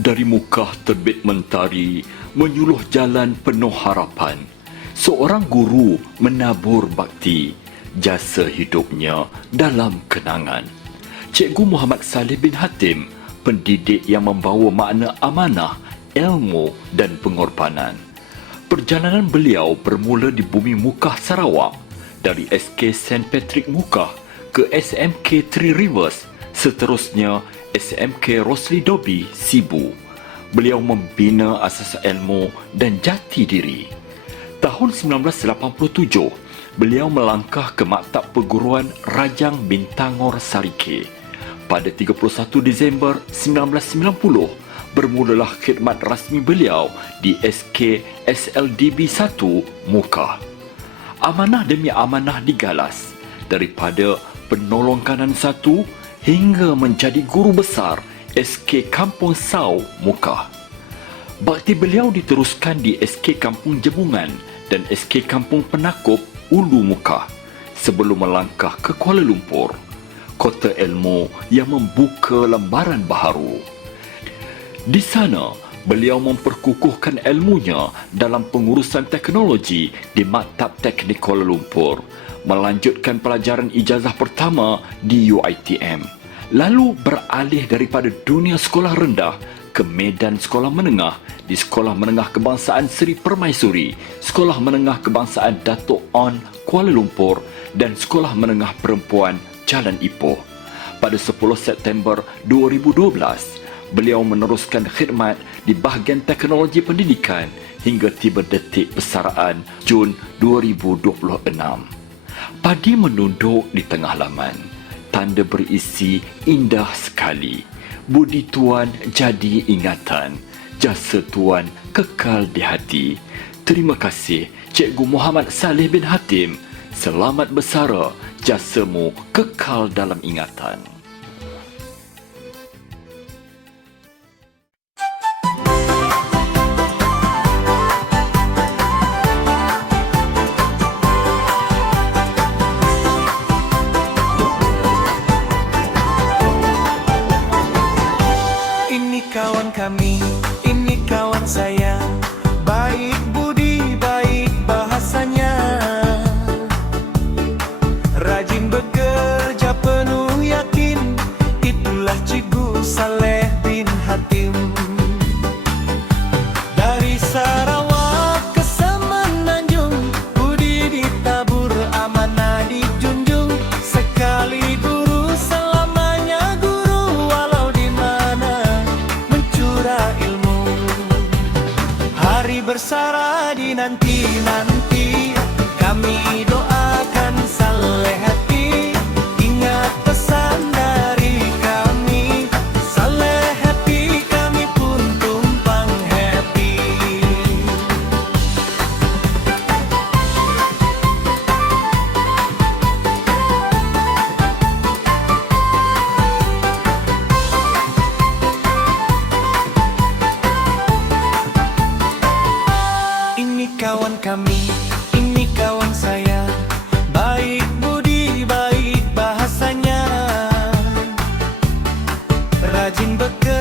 Dari mukah terbit mentari menyuluh jalan penuh harapan. Seorang guru menabur bakti, jasa hidupnya dalam kenangan. Cikgu Muhammad Saleh bin Hatim, pendidik yang membawa makna amanah, ilmu dan pengorbanan. Perjalanan beliau bermula di bumi Mukah, Sarawak, dari SK St. Patrick Mukah ke SMK Three Rivers, seterusnya SMK Rosli Dobi, Sibu. Beliau membina asas ilmu dan jati diri. Tahun 1987, beliau melangkah ke Maktab Perguruan Rajang Bintangor Sarike. Pada 31 Disember 1990, bermulalah khidmat rasmi beliau di SK SLDB 1 Mukah. Amanah demi amanah digalas, daripada penolong kanan 1 hingga menjadi guru besar SK Kampung Sau Mukah. Bakti beliau diteruskan di SK Kampung Jebungan dan SK Kampung Penakup Ulu Mukah sebelum melangkah ke Kuala Lumpur, kota ilmu yang membuka lembaran baharu. Di sana, beliau memperkukuhkan ilmunya dalam pengurusan teknologi di Maktab Teknik Kuala Lumpur, melanjutkan pelajaran ijazah pertama di UiTM. Lalu beralih daripada dunia sekolah rendah ke medan sekolah menengah di Sekolah Menengah Kebangsaan Seri Permaisuri, Sekolah Menengah Kebangsaan Dato' On Kuala Lumpur dan Sekolah Menengah Perempuan Jalan Ipoh. Pada 10 September 2012, beliau meneruskan khidmat di bahagian teknologi pendidikan hingga tiba detik persaraan Jun 2026. Padi menunduk di tengah laman. Tanda berisi indah sekali. Budi Tuan jadi ingatan. Jasa Tuan kekal di hati. Terima kasih Cikgu Muhammad Saleh bin Hatim. Selamat bersara. Jasamu kekal dalam ingatan. Kawan kami, ini kawan saya, baik budi, baik bahasanya, rajin bekerja penuh yakin, itulah Cikgu Saleh bin Hatim. Dari Sarawak ke Semenanjung, budi ditabur, amanah dijunjung, sekali guru selamanya guru, walau di mana ilmu. Hari bersara di nanti-nanti, kami doakan Saleh hati, ingat pesan dari kami, Saleh happy, kami pun tumpang happy. Kawan kami, ini kawan saya, baik budi, baik bahasanya, rajin bekerja